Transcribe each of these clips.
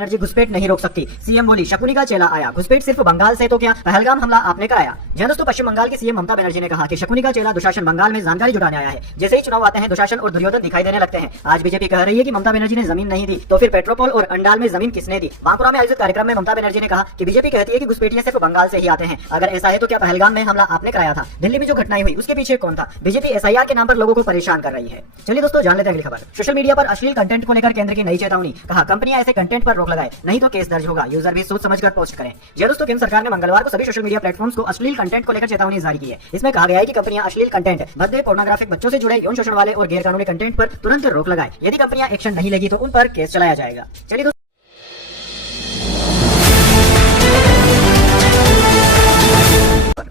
बनर्जी घुसपैठ नहीं रोक सकती, सीएम बोली शकुनी का चेला आया। घुसपैठ सिर्फ बंगाल से तो क्या, पहलगाम हमला आपने कराया। जी दोस्तों, पश्चिम बंगाल की सीएम ममता बनर्जी ने कहा कि शकुनी का चेला दुशासन बंगाल में जानकारी जुटाने आया है। जैसे ही चुनाव आते हैं दुशासन और दुर्योधन दिखाई देने लगते हैं। आज बीजेपी कह रही है कि ममता बनर्जी ने जमीन नहीं दी, तो फिर पेट्रोपोल और अंडाल में जमीन किसने दी। बांकुरा में आयोजित कार्यक्रम में ममता बनर्जी ने कहा कि बीजेपी कहती है कि घुसपैठिए सिर्फ बंगाल से ही आते हैं। अगर ऐसा है तो क्या पहलगाम में हमला आपने कराया था? दिल्ली में जो घटनाएं हुई उसके पीछे कौन था? बीजेपी एसआईआर के नाम पर लोगों को परेशान कर रही है। चलिए दोस्तों, जान लेते हैं अगली खबर। सोशल मीडिया पर अश्लील कंटेंट को लेकर केंद्र की नई चेतावनी। कहा कंपनियां ऐसे कंटेंट पर रोक लगाए, नहीं तो केस दर्ज होगा। यूजर भी सोच समझकर पोस्ट करें। जी दोस्तों, केंद्र सरकार ने मंगलवार को सभी सोशल मीडिया प्लेटफॉर्म्स को अश्लील कंटेंट को लेकर चेतावनी जारी की है। इसमें कहा गया है कि कंपनियां अश्लील कंटेंट, भद्दे, पोर्नोग्राफिक, बच्चों से जुड़े यौन शोषण वाले और गैर कानूनी कंटेंट पर तुरंत रोक लगाए। यदि कंपनियां एक्शन नहीं लेगी तो उन पर केस चलाया जाएगा। चलिए दोस्तों,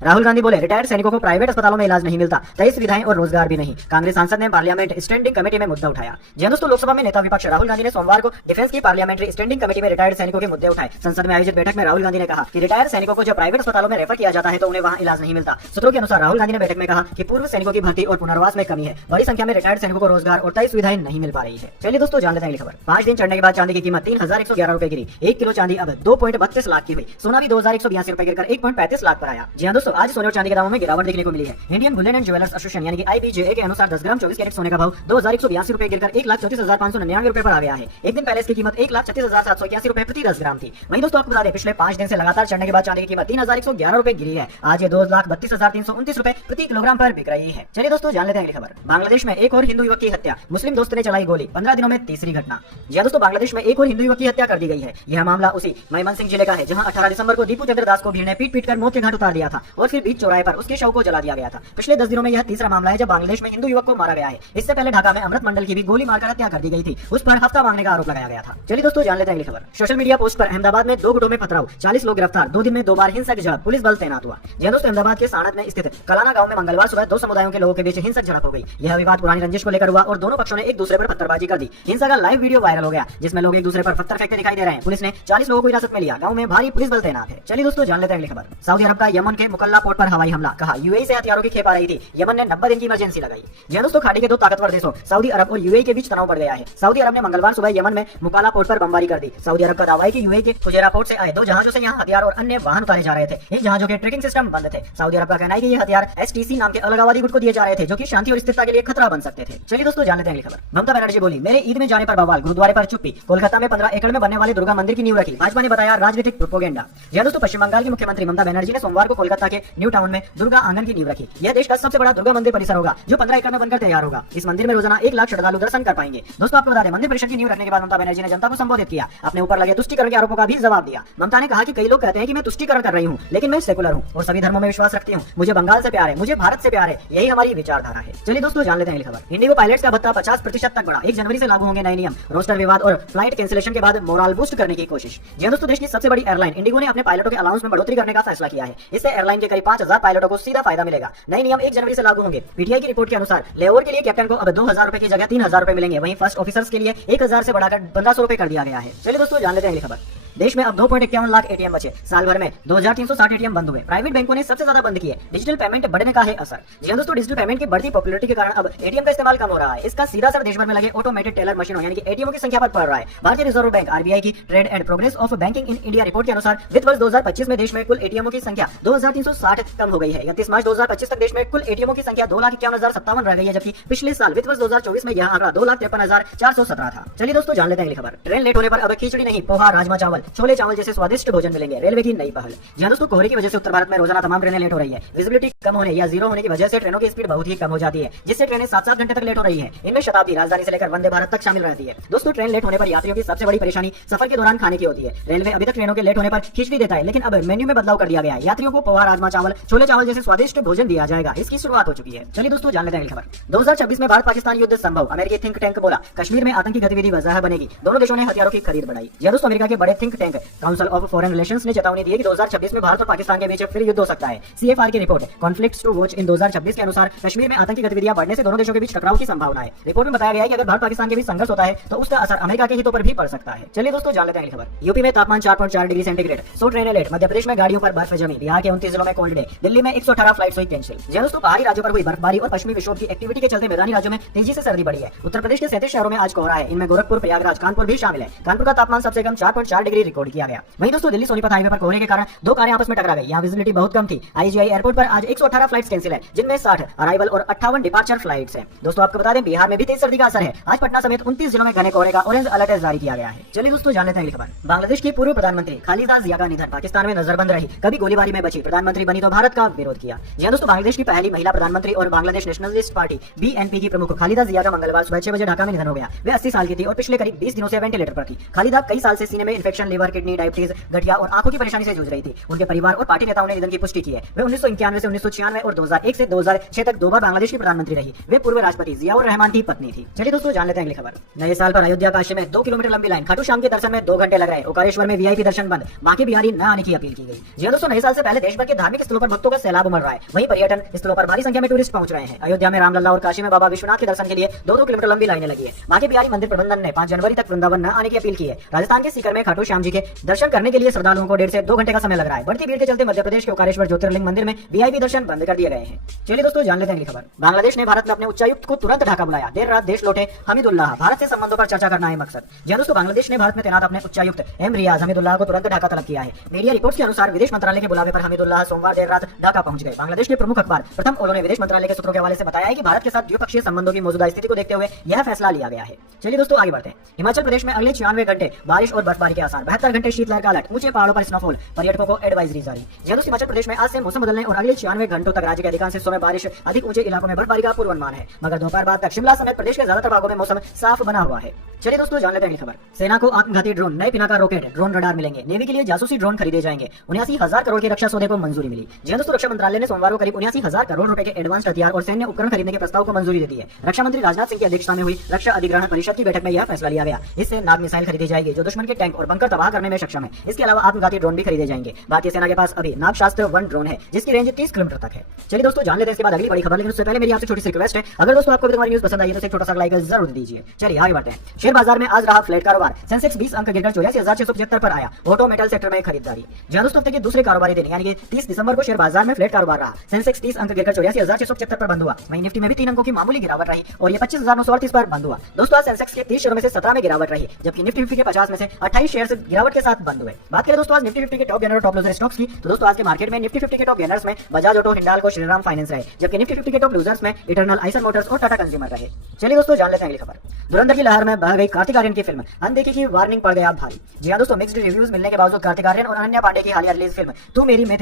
राहुल गांधी बोले रिटायर्ड सैनिकों को प्राइवेट अस्पतालों में इलाज नहीं मिलता, 23 सुविधाएं और रोजगार भी नहीं। कांग्रेस सांसद ने पार्लियामेंट स्टैंडिंग कमेटी में मुद्दा उठाया। जी दोस्तों, लोकसभा में नेता विपक्ष राहुल गांधी ने सोमवार को डिफेंस की पार्लियामेंट्री स्टैंडिंग कमेटी में रिटायर्ड सैनिकों के मुद्दे उठाए। संसद में आयोजित बैठक में राहुल गांधी ने कहा कि रिटायर्ड सैनिकों को जब प्राइवेट अस्पतालों में रेफर किया जाता है तो उन्हें वहां इलाज नहीं मिलता। सूत्रों के अनुसार राहुल गांधी ने बैठक में कहा कि पूर्व सैनिकों की भर्ती और पुनर्वास में कमी है, बड़ी संख्या में रिटायर्ड सैनिकों को रोजगार और 23 सुविधाएं नहीं मिल पा रही है। चलिए दोस्तों, जान लेते हैं अगली खबर। 5 दिन चढ़ने के बाद चांदी की कीमत 3111 रुपए गिरी। 1 किलो चांदी अब 2.32 लाख की हुई। सोना भी 2182 रुपए गिरकर 1.35 लाख पर आया। जी हाँ दोस्तों, आज सोने और चांदी के दामों में गिरावट देखने को मिली है। Indian Boolean and jewellers association यानी कि IBJA के अनुसार 10 ग्राम 24 कैरेट सोने का भाव 2182 रुपए गिरकर 1,34,599 रुपए पर आ गया है। एक दिन पहले इसकी कीमत 1,36,781 रुपए प्रति 10 ग्राम थी। वहीं दोस्तों, आपको बता दें पिछले 5 दिन से लगातार चढ़ने के बाद चांदी की कीमत 3111 रुपए गिरी है। आज ये 2,32,329 रुपए प्रति किलोग्राम पर बिक रही है। चलिए दोस्तों, जान लेते हैं अगली खबर। बांग्लादेश में एक और हिंदू युवक की हत्या, मुस्लिम दोस्त ने चलाई गोली। 15 दिनों में तीसरी घटना। जी दोस्तों, बांग्लादेश में एक और हिंदू युवक की हत्या कर दी गई है। यह मामला उसी मयमनसिंह जिले का है जहां 18 दिसंबर को दीपू चंद्र दास को भीड़ ने पीट कर मौत के घाट उतार दिया था और फिर बीच चौराहे पर उसके शव को जला दिया गया था। पिछले 10 दिनों में यह तीसरा मामला है जब बांग्लादेश में हिंदू युवक को मारा गया है। इससे पहले ढाका में अमृत मंडल की भी गोली मारकर हत्या कर दी गई थी। उस पर हफ्ता मांगने का आरोप लगाया गया था। चलिए दोस्तों, जान लेते हैं अगली खबर। सोशल मीडिया पोस्ट पर अहमदाबाद में 2 गुटों में पथराव, 40 लोग गिरफ्तार। 2 दिन में 2 बार हिंसक झड़प, पुलिस बल तैनात हुआ। जी दोस्तों, अहमदाबाद के साणंद में स्थित कलाना गांव में मंगलवार सुबह 2 समुदायों के लोगों के बीच हिंसक झड़प हो गई। यह विवाद पुरानी रंजिश को लेकर हुआ और दोनों पक्षों ने एक दूसरे पर पत्थरबाजी कर दी। हिंसा का लाइव वीडियो वायरल हो गया जिसमें लोग एक दूसरे पर पत्थर फेंकते दिखाई दे रहे हैं। पुलिस ने 40 लोगों को हिरासत में लिया। गांव में भारी पुलिस बल तैनात है। चलिए दोस्तों, जान लेते हैं अगली खबर। सऊदी अरब का यमन के मुकल्ला पोर्ट पर हवाई हमला। कहा यूएई से हथियारों की खेप आ रही थी। यमन ने 90 दिन की इमरजेंसी लगाई। जी दोस्तों, खाड़ी के 2 ताकतवर देशों सऊदी अरब और यूएई के बीच तनाव बढ़ गया है। सऊदी अरब ने मंगलवार सुबह यमन में मुकाला पोर्ट पर बमबारी कर दी। सऊदी अरब का दावा है कि यूएई के फुजैरा पोर्ट से आए 2 जहाजों से यहां हथियार और अन्य वाहन उतारे जा रहे थे। इन जहाजों के ट्रैकिंग सिस्टम बंद थे। सऊदी अरब का कहना है कि ये हथियार STC नाम के अलगाववादी गुट को दिए जा रहे थे जो कि शांति और स्थिरता के लिए खतरा बन सकते थे। चलिए दोस्तों, जान लेते हैं अगली खबर। ममता बनर्जी बोली मेरे ईद में जाने पर बवाल, गुरुद्वारे पर चुप्पी। कोलकाता में 15 एकड़ में बनने वाले दुर्गा मंदिर की नींव रखी। भाजपा ने बताया राजनीतिक प्रोपेगेंडा। जी दोस्तों, पश्चिम बंगाल की मुख्यमंत्री ममता बनर्जी ने सोमवार को कोलकाता के न्यू टाउन में दुर्गा आंगन की नींव रखी। यह देश का सबसे बड़ा दुर्गा मंदिर परिसर होगा जो 15 एकड़ में बनकर तैयार होगा। इस मंदिर में रोजाना 1 लाख श्रद्धालु दर्शन कर पाएंगे। दोस्तों, आपको बता दें मंदिर परिसर की नींव रखने के बाद ममता बनर्जी ने जनता को संबोधित किया। अपने ऊपर लगे तुष्टिकरण के आरोपों का भी जवाब दिया। ममता ने कहा कि कई लोग कहते हैं कि मैं तुष्टिकरण कर रही हूं, लेकिन मैं सेकुलर हूं और सभी धर्मों में विश्वास रखती हूं। मुझे बंगाल से प्यार है, मुझे भारत से प्यार है, यही हमारी विचारधारा है। चलिए दोस्तों, जान लेते हैं अगली खबर। इंडिगो पायलट्स का भत्ता 50% तक बढ़ा। 1 जनवरी से लागू होंगे नए नियम। रोस्टर विवाद और फ्लाइट कैंसिलेशन के बाद मोरल बूस्ट करने की कोशिश। जी दोस्तों, देश की सबसे बड़ी एयरलाइन इंडिगो ने अपने पायलटों के अलाउंस में बढ़ोतरी करने का फैसला किया है। इससे एयरलाइन के करीब 5000 पायलटों को सीधा फायदा मिलेगा। नए नियम 1 जनवरी से लागू होंगे। पीटीआई की रिपोर्ट के अनुसार लेओवर के लिए कैप्टन को अब 2000 रुपए की जगह 3000 रुपए मिलेंगे। वहीं फर्स्ट ऑफिसर्स के लिए 1000 से बढ़ाकर 1500 रुपए कर दिया गया है। चलिए दोस्तों, जान लेते हैं अगली खबर। देश में अब 2.51 लाख एटीएम बचे। साल भर में 2360 एटीएम बंद हुए। प्राइवेट बैंकों ने सबसे ज्यादा बंद किए। डिजिटल पेमेंट बढ़ने का है असर। जी दोस्तों, डिजिटल पेमेंट की बढ़ती पॉपुलैरिटी के कारण अब एटीएम का इस्तेमाल कम हो रहा है। इसका सीधा असर देश भर में लगे ऑटोमेटेड टेलर मशीनों यानी कि एटीएम की संख्या पर पड़ रहा है। भारतीय रिजर्व बैंक RBI की trade and progress of banking in India report के अनुसार वित्त वर्ष 2025 में देश में कुल एटीएमओ की संख्या 2360 कम हो गई है। 31 मार्च 2025 तक देश में कुल एटीएमओ की संख्या 2,51,057 रह गई है, जबकि पिछले साल वित्त वर्ष 2024 में यह आंकड़ा 2,53,417 था। चलिए दोस्तों, जान लेते हैं अगली खबर। ट्रेन लेट होने पर अब खिचड़ी नहीं, पोहा, राजमा चावल, छोले चावल जैसे स्वादिष्ट भोजन मिलेंगे। रेलवे की नई पहल। जहां दोस्तों, कोहरे की वजह से उत्तर भारत में रोजाना तमाम ट्रेनें लेट हो रही है। विजिबिलिटी कम होने या जीरो होने की वजह से ट्रेनों की स्पीड बहुत ही कम हो जाती है, जिससे ट्रेनें 7-7 घंटे तक लेट हो रही है। इनमें शताब्दी, राजधानी से लेकर वंदे भारत तक शामिल रहती है। दोस्तों, ट्रेन लेट होने पर यात्रियों की सबसे बड़ी परेशानी सफर के दौरान खाने की होती है। रेलवे अभी तक ट्रेनों के लेट होने पर खिचड़ी देता है, लेकिन अब मेन्यू में बदलाव कर दिया गया है। यात्रियों को पोहा, राजमा चावल, छोले चावल जैसे स्वादिष्ट भोजन दिया जाएगा। इसकी शुरुआत हो चुकी है। चलिए दोस्तों, जान लेते हैं अगली खबर। 2026 में भारत पाकिस्तान युद्ध संभव, अमेरिकी थिंक टैंक बोला। कश्मीर में आतंकी गतिविधि वजह बनेगी। दोनों देशों ने हथियारों की खरीद बढ़ाई। दोस्तों, अमेरिका के बड़े think tank council of foreign relations ने चेतावनी दी है कि 2026 में भारत और पाकिस्तान के बीच फिर युद्ध हो सकता है। सीएफआर की report conflicts to watch in 2026 के अनुसार कश्मीर में आतंकी गतिविधियां बढ़ने से दोनों देशों के बीच टकराव की संभावना है। रिपोर्ट में बताया गया है कि अगर भारत पाकिस्तान के बीच संघर्ष होता है तो उसका असर अमेरिका के हितों पर भी पड़ सकता है। चलिए दोस्तों जान लेते हैं अगली खबर। यूपी में तापमान 4.4 डिग्री सेंटीग्रेड, 100 ट्रेनें लेट, मध्य प्रदेश में गाड़ियों पर बर्फ जमी, बिहार के 29 जिलों में कोल्ड डे, दिल्ली में 118 फ्लाइट्स हुई कैंसिल। दोस्तों पहाड़ी राज्यों पर हुई बर्फबारी और पश्चिमी विक्षोभ की एक्टिविटी के चलते मैदानी राज्यों में तेजी से सर्दी बढ़ी है। उत्तर प्रदेश के 37 शहरों में आज कोहरा है, इनमें गोरखपुर, प्रयागराज, कानपुर भी शामिल है। कानपुर का तापमान सबसे कम 4.4 डिग्री रिकॉर्ड किया गया। वहीं दोस्तों दिल्ली सोनीपत हाईवे पर कोहरे के कारण दो कारें आपस में टकरा गई। यहाँ विजिबिलिटी बहुत कम थी। आईजीआई एयरपोर्ट पर आज 118 फ्लाइट्स कैंसिल है, जिनमें 60 अराइवल और 58 डिपार्चर फ्लाइट्स हैं। दोस्तों आपको बता दें बिहार में भी तेज सर्दी का असर है। आज पटना समेत 29 जिलों में घने कोहरे का ऑरेंज अलर्ट जारी किया गया है। चलिए दोस्तों जान लेते हैं अगली खबर। बांग्लादेश की पूर्व प्रधानमंत्री खालिदा जिया का निधन, पाकिस्तान में नजरबंद रही, कभी गोलीबारी में बची, प्रधानमंत्री बनी तो भारत का विरोध किया। जी दोस्तों बांग्लादेश की पहली महिला प्रधानमंत्री और बांग्लादेश नेशनलिस्ट पार्टी बीएनपी की प्रमुख खालिदा जिया का मंगलवार सुबह 6 बजे ढाका में निधन हो गया। वे 80 साल की थी और पिछले करीब 20 दिनों से वेंटिलेटर पर थी। खालिदा कई साल से सीने में इन्फेक्शन, लिवर, किडनी, डायबिटीज, गठिया और आंखों की परेशानी से जूझ रही थी। उनके परिवार और पार्टी नेताओं ने निधन की पुष्टि की है। वे 1991 से 1996 और 2001 से 2006 तक 2 बार बांग्लादेश की प्रधानमंत्री रही। वे पूर्व राष्ट्रपति जियाउर रहमान की पत्नी थी। चलिए दोस्तों जान लेते हैं अगली खबर। नए साल पर अयोध्या काशी में 2 किलोमीटर लंबी लाइन, खाटू श्याम के दर्शन में 2 घंटे लग रहे। ओकारेश्वर में वीआईपी दर्शन बंद, बांके बिहारी न आने की अपील की गई। जी दोस्तों नए साल से पहले देश भर के धार्मिक स्थलों पर भक्तों का सैलाब उमड़ रहा है। वहीं पर्यटन स्थलों पर भारी संख्या में टूरिस्ट पहुंच रहे हैं। अयोध्या में रामलला और काशी में बाबा विश्वनाथ के दर्शन के लिए 2-2 किलोमीटर लंबी लाइनें लगी है। बांके बिहारी मंदिर प्रबंधन ने 5 जनवरी तक वृंदावन न आने की अपील की है। राजस्थान के सीकर में खाटू श्याम जी के दर्शन करने के लिए श्रद्धालुओं को 1.5 से 2 घंटे का समय लग रहा है। बढ़ती भीड़ के चलते मध्य प्रदेश के ओकारेश्वर ज्योतिर्लिंग मंदिर में वीआईपी दर्शन बंद कर दिए गए हैं। चलिए दोस्तों जान लेते हैं अगली खबर। बांग्लादेश ने भारत में अपने उच्चायुक्त को तुरंत ढाका बुलाया। देर रात देश लौटे हमीदुल्लाह, भारत से संबंधों पर चर्चा करना है मकसद। जी दोस्तों बांग्लादेश ने भारत में तैनात अपने उच्चायुक्त एम रियाज हमीदुल्लाह को तुरंत ढाका तलब किया है। मीडिया रिपोर्ट्स के अनुसार विदेश मंत्रालय के बुलावे पर हमीदुल्लाह सोमवार देर रात ढाका पहुंच गए। बांग्लादेश के प्रमुख अखबार प्रथम ओलो ने विदेश मंत्रालय के सूत्रों के हवाले से बताया है कि भारत के साथ द्विपक्षीय संबंधों की मौजूदा स्थिति को देखते हुए यह फैसला लिया गया है। चलिए दोस्तों आगे बढ़ते हैं। हिमाचल प्रदेश में अगले 96 घंटे बारिश और बर्फबारी के आसार, 72 घंटे शीतलहर का अलर्ट, ऊंचे पहाड़ों पर स्नोफॉल, पर्यटकों को एडवाइजरी जारी। हिमाचल प्रदेश में आज से मौसम बदलने और अगले 96 घंटों तक राज्य के अधिकांश हिस्सों में बारिश, अधिक ऊंचे इलाकों में बर्फबारी का पूर्वानुमान है, मगर दोपहर बाद तक शिमला समेत प्रदेश के ज्यादातर भागों में मौसम साफ बना हुआ है। चलिए दोस्तों जान लेते हैं अगली खबर। सेना को आत्मघाती ड्रोन, नए पिनाका रॉकेट, ड्रोन रडार मिलेंगे। नेवी के लिए जासूसी ड्रोन खरीदे जाएंगे। 79,000 करोड़ के रक्षा सौदे को मंजूरी मिली। जी दोस्तों रक्षा मंत्रालय ने सोमवार को करीब 79,000 करोड़ रुपए के एडवांस हथियार और सैन्य उपकरण खरीदने के प्रस्ताव को मंजूरी दे दी है। रक्षा मंत्री राजनाथ सिंह की अध्यक्षता में हुई रक्षा अधिग्रहण परिषद की बैठक में यह फैसला लिया गया। इससे नाग मिसाइल खरीदी जाएगी जो दुश्मन के टैंक और बंकर तबाह करने में सक्षम है। इसके अलावा आत्मघाती ड्रोन भी खरीदे जाएंगे। भारतीय सेना के पास अभी नागशास्त्र 1 ड्रोन है जिसकी रेंज 30 किलोमीटर तक है। चलिए दोस्तों जान लेते हैं इसके बाद अगली बड़ी खबर, लेकिन उससे पहले मेरी आपसे छोटी सी रिक्वेस्ट है, अगर दोस्तों आपको हमारी न्यूज पसंद आई है तो एक छोटा सा लाइक जरूर दीजिए। चलिए आगे बढ़ते हैं। शेयर बाजार में आज रहा फ्लैट कारोबार, सेंसेक्स 20 अंक गिरकर 84,675 पर आया। ऑटो मेटल सेक्टर में खरीदारी। जहां दोस्तों हफ्ते के दूसरे कारोबारी दिन यानी कि 30 दिसंबर को शेयर बाजार में फ्लैट कारोबार रहा। सेंसेक्स 30 अंक गिरकर 84,675 पर बंद हुआ। वहीं निफ्टी में भी 3 अंकों की मामूली गिरावट रही और ये 25,938 पर बंद हुआ। दोस्तों आज सेंसेक्स के 30 शेयरों में से 17 में गिरावट रही, जबकि निफ्टी 50 के 50 में से 28 शेयर गिरावट के साथ बंद हुए। बात करें दोस्तों आज निफ्टी 50 के टॉप गेनर और टॉप लूजर स्टॉक्स की, तो दोस्तों आज के मार्केट में निफ्टी 50 के टॉप गेनर्स में बजाज ऑटो, हिंडाल्को, श्रीराम फाइनेंस रहे, जबकि निफ्टी 50 के टॉप लूजर्स में इटर्नल, आइसर मोटर्स और टाटा कंज्यूमर रहे। चलिए दोस्तों जान लेते हैं अगली खबर। धुरंधर की लहर में बह गई कार्तिक आर्यन की फिल्म, अनदेखी की वार्निंग पड़ गया भारी। जी हां दोस्तों मिक्स्ड रिव्यूज मिलने के बावजूद कार्तिक आर्यन और अनन्या पांडे की हालिया रिलीज फिल्म तू मेरी मैं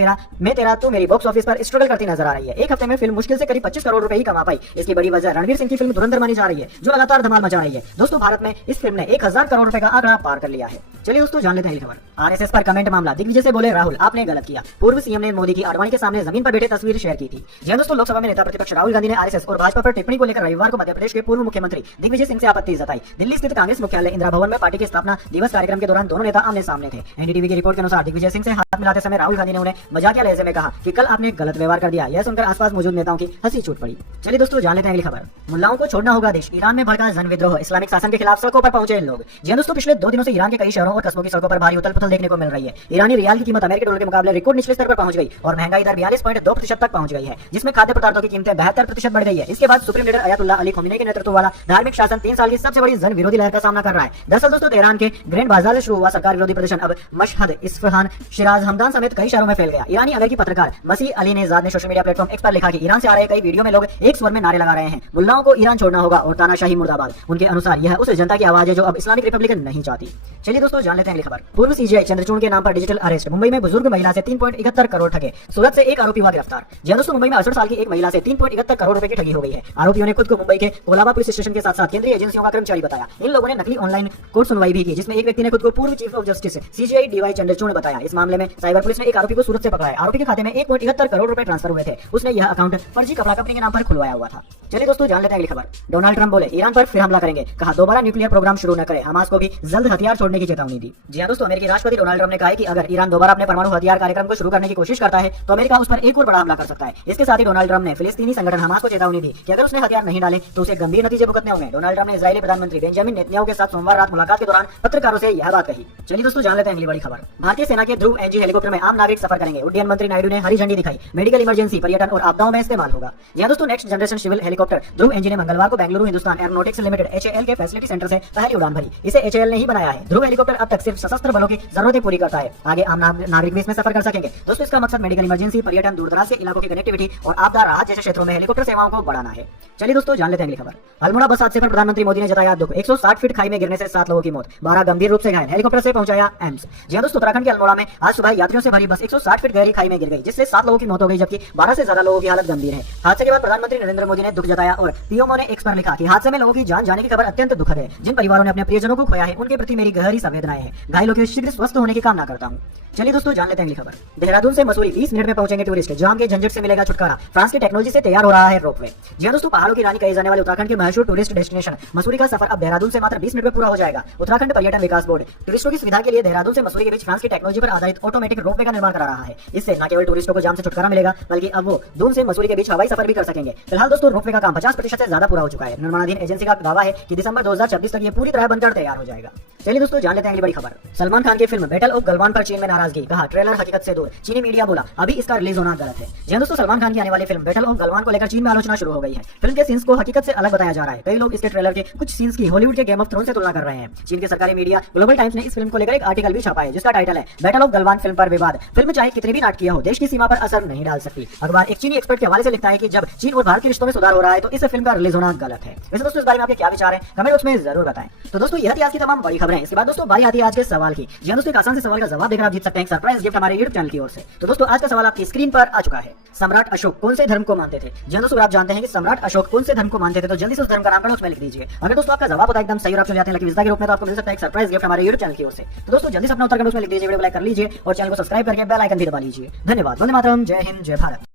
तेरा तू मेरी बॉक्स ऑफिस पर स्ट्रगल करती नजर आ रही है। एक हफ्ते में फिल्म मुश्किल से करीब 25 करोड़ रुपए ही कमा पाई। इसकी बड़ी वजह रणवीर सिंह की फिल्म धुरंधर मानी जा रही है जो लगातार धमाल मचा रही है। दोस्तों भारत में इस फिल्म ने 1000 करोड़ रुपए का आंकड़ा पार कर लिया है। चलिए दोस्तों जान लेते हैं खबर। आरएसएस पर कमेंट मामला, दिग्विजय से बोले राहुल आपने गलत किया। पूर्व सीएम ने मोदी की आडवाणी के सामने जमीन पर बैठे तस्वीर शेयर की थी। जी दोस्तों लोकसभा में नेता प्रतिपक्ष राहुल गांधी ने आरएसएस और भाजपा पर टिप्पणी को लेकर रविवार को मध्य प्रदेश के पूर्व मुख्यमंत्री दिग्विजय सिंह से आपत्ति जताई। दिल्ली स्थित कांग्रेस मुख्यालय इंदिरा भवन में पार्टी के स्थापना दिवस कार्यक्रम के दौरान दोनों नेता आमने सामने थे। एनडीटीवी की रिपोर्ट के अनुसार दिग्विजय सिंह से हाथ मिलाते समय राहुल गांधी ने उन्हें मजाकिया लहजे में कहा कि कल आपने गलत व्यवहार कर दिया। यह सुनकर आसपास मौजूद नेताओं की हंसी छूट पड़ी। चलिए दोस्तों जान लेते हैं अगली खबर। मुल्लाओं को छोड़ना होगा देश, ईरान में भड़का जन विद्रोह, इस्लामिक शासन के खिलाफ सड़कों पर पहुंचे लोग। जी दोस्तों पिछले 2 दिनों से ईरान के कई शहरों और कस्बों की सड़कों पर भारी उथल पुथल देखने को मिल रही है। ईरानी रियाल की कीमत अमेरिकी डॉलर के मुकाबले रिकॉर्ड निचले स्तर पर पहुंच गई और महंगाई दर 42.2% तक पहुंच गई है, जिसमें खाद्य पदार्थों की कीमतें 72% बढ़ गई है। इसके बाद supreme leader Ayatollah Ali Khomeini के नेतृत्व वाला धार्मिक शासन 3 साल की सबसे बड़ी जन विरोधी लहर का सामना कर रहा है। दरअसल दोस्तों तेहरान के ग्रैंड बाजार से शुरू हुआ सरकार विरोधी प्रदर्शन अब मशहद, इस्फहान, शिराज, हमदान समेत कई शहरों में फैल गया। ईरानी अमेरिकी पत्रकार मसीह अली नेजाद ने सोशल मीडिया प्लेटफॉर्म एक्स पर लिखा कि ईरान से आ रहे कई वीडियो में लोग एक स्वर में नारे लगा रहे हैं, मुल्लाओं को ईरान छोड़ना होगा और तानाशाही मुर्दाबाद। उनके अनुसार यह उस जनता की आवाज है जो अब इस्लामिक रिपब्लिक नहीं चाहती। चलिए दोस्तों जान लेते हैं अगली खबर। पूर्व सीजीआई चंद्रचूड़ के नाम पर डिजिटल अरेस्ट, मुंबई में बुजुर्ग महिला से 3.71 करोड़ ठगे। सूरत से एक आरोपी हुआ गिरफ्तार। दोस्तों मुंबई में 68 साल की एक महिला से 3.71 करोड़ रुपए की ठगी हो गई है। आरोपियों ने खुद को मुंबई के कोलाबा पुलिस स्टेशन के साथ साथ केंद्रीय एजेंसियों का कर्मचारी बताया। इन लोगों ने नकली ऑनलाइन कोर्ट सुनवाई भी की, जिसमें एक व्यक्ति ने खुद को पूर्व chief of justice CGI D Y Chandrachud बताया। इस मामले में साइबर पुलिस ने एक आरोपी को सूरत से पकड़ा है। आरोपी के खाते में 1.71 करोड़ रुपए ट्रांसफर हुए थे। उसने यह अकाउंट फर्जी कपड़ा कंपनी के नाम पर खुलवाया हुआ था। चलिए दोस्तों जान लेते हैं अगली खबर। डोनाल्ड ट्रंप बोले ईरान पर फिर हमला करेंगे, कहा दोबारा न्यूक्लियर प्रोग्राम शुरू न करें। हमास को भी जल्द हथियार छोड़ने की चेतावनी दी। जी हाँ दोस्तों, अमेरिकी राष्ट्रपति डोनाल्ड ट्रंप ने कहा है कि अगर ईरान दोबारा अपने परमाणु हथियार कार्यक्रम को शुरू करने की कोशिश करता है तो अमेरिका उस पर एक और बड़ा हमला कर सकता है। इसके साथ ही डोनाल्ड ट्रंप ने फिलिस्तीनी संगठन हमास को चेतावनी दी कि अगर उसने हथियार नहीं डाले तो उसे गंभीर नतीजे भुगतने होंगे। डोनाल्ड ट्रंप ने इजरायली प्रधानमंत्री बेंजामिन नेतन्याहू के साथ सोमवार रात मुलाकात के दौरान पत्रकारों से यह बात कही। चलिए दोस्तों, जान लेते हैं अगली बड़ी खबर। भारतीय सेना के ध्रुव एनजी हेलीकॉप्टर में आम नागरिक सफर करेंगे। उड्डयन मंत्री नायडू ने हरी झंडी दिखाई। मेडिकल इमरजेंसी, पर्यटन और आपदाओं में इस्तेमाल होगा। यहाँ दोस्तों, नेक्स्ट जनरेशन सिविल हेलीकॉप्टर ध्रुव एनजी ने मंगलवार को Bengaluru Hindustan aeronautics limited HAL के फैसिलिटी सेंटर से पहली उड़ान भरी। इसे HAL ने ही बनाया है। ध्रुव हेलीकॉप्टर अब तक सिर्फ सशस्त्र बलों की जरूरतें पूरी करता है। आगे आम नागरिक भी इसमें सफर कर सकेंगे। दोस्तों, इसका मकसद मेडिकल इमरजेंसी, पर्यटन, दूरदराज के इलाकों की कनेक्टिविटी और आपदा राहत जैसे क्षेत्रों में हेलीकॉप्टर सेवाओं को बढ़ाना है। चलिए दोस्तों, जान लेते हैं अगली खबर। अल्मोड़ा बस हादसे पर प्रधानमंत्री मोदी ने जताया दुख। 160 फीट खाई में गिरने से 7 लोगों की मौत, 12 गंभीर रूप से घायल, हेलीकॉप्टर से पहुंचाया एम्स। जी हां दोस्तों, उत्तराखंड के अल्मोड़ा में आज सुबह यात्रियों से भरी बस 160 फीट गहरी खाई में गिर गई, जिससे 7 लोगों की मौत हो गई, जबकि 12 से ज्यादा लोगों की हालत गंभीर है। हादसे के बाद प्रधानमंत्री नरेंद्र मोदी ने दुख जताया और पीएमओ ने एक्स पर लिखा कि हादसे में लोगों की जान जाने की खबर अत्यंत दुखद है। जिन परिवारों ने अपने प्रियजनों को खोया है उनके प्रति मेरी गहरी संवेदनाएं हैं। घायलों के शीघ्र स्वस्थ होने की कामना करता हूं। चलिए दोस्तों, जान लेते हैं अगली खबर। देहरादून से मसूरी 20 मिनट में पहुंचेंगे टूरिस्ट। जाम के झंझट से मिलेगा छुटकारा। फ्रांस की टेक्नोलॉजी से तैयार हो रहा है रोपवे। जी हां दोस्तों, पहाड़ों की रानी कहे जाने वाले उत्तराखंड के मशहूर टूरिस्ट डेस्टिनेशन मसूरी का सफर अब देहरादून से मात्र 20 मिनट में पूरा हो जाएगा। उत्तराखंड पर्यटन विकास बोर्ड टूरिस्टों की सुविधा के लिए देहरादून से मसूरी के बीच फ्रांस की टेक्नोलॉजी पर आधारित ऑटोमेटिक रोपवे का निर्माण करा रहा है। इससे न केवल टूरिस्टों को जाम से छुटकारा मिलेगा, बल्कि अब वो दून से मसूरी के बीच हवाई सफर भी कर सकेंगे। फिलहाल दोस्तों, रोपवे का काम 50% से ज्यादा पूरा हो चुका है। निर्माणाधीन एजेंसी का दावा है कि दिसंबर 2026 तक ये पूरी तरह बनकर तैयार हो जाएगा। चलिए दोस्तों, जान लेते हैं अगली बड़ी खबर। सलमान खान की फिल्म बैटल ऑफ गलवान पर चीन में नाराजगी। कहा ट्रेलर हकीकत से दूर। चीनी मीडिया बोला अभी इसका रिलीज होना गलत है। जी दोस्तों, सलमान खान की आने वाली फिल्म बैटल ऑफ गलवान को लेकर चीन में आलोचना शुरू हो गई है। फिल्म के सीन्स को हकीकत से अलग बताया जा रहा है। कई लोग इसके ट्रेलर के कुछ सीन्स की हॉलीवुड के गेम ऑफ थ्रोन से तुलना कर रहे हैं। चीन के सरकारी मीडिया ग्लोबल टाइम्स ने इस फिल्म को लेकर एक आर्टिकल भी छापा है, जिसका टाइटल है बैटल ऑफ गलवान फिल्म पर विवाद। फिल्म चाहे कितनी भी नाटकीय हो, देश की सीमा पर असर नहीं डाल सकती। अखबार एक चीनी एक्सपर्ट के हवाले से लिखता है कि जब चीन और भारत के रिश्तों में सुधार हो रहा है तो इस फिल्म का रिलीज होना गलत है। वैसे दोस्तों, इस बारे में आपके क्या विचार है, कमेंट बॉक्स में जरूर बताएं। तो दोस्तों, यह थी आज की तमाम बड़ी खबरें। इसके बाद दोस्तों, बारी आती है आज के सवाल की। जी दोस्तों, एक आसान से सवाल का जवाब देकर आप जीत सकते हैं सरप्राइज गिफ्ट हमारे YouTube चैनल की ओर से। तो दोस्तों, आज का सवाल आपकी स्क्रीन पर आ चुका है। सम्राट अशोक कौन से धर्म को मानते थे? जी दोस्तों, आप जानते हैं कि सम्राट अशोक कौन से धर्म को मानते थे, तो जल्दी से उस धर्म का नाम उसमें लिख दीजिए। अगर दोस्तों आपका जवाब होता है एकदम सही और आप चले जाते हैं लकी विजेता के रूप में, तो आपको मिल सकता है एक सरप्राइज गिफ्ट हमारे YouTube चैनल की ओर से। तो दोस्तों, जल्दी से अपना उत्तर कमेंट में लिख दीजिए, वीडियो को लाइक कर लीजिए और चैनल को सब्सक्राइब करके बेल आइकन भी दबा लीजिए। धन्यवाद। वंदे मातरम। जय हिंद, जय भारत।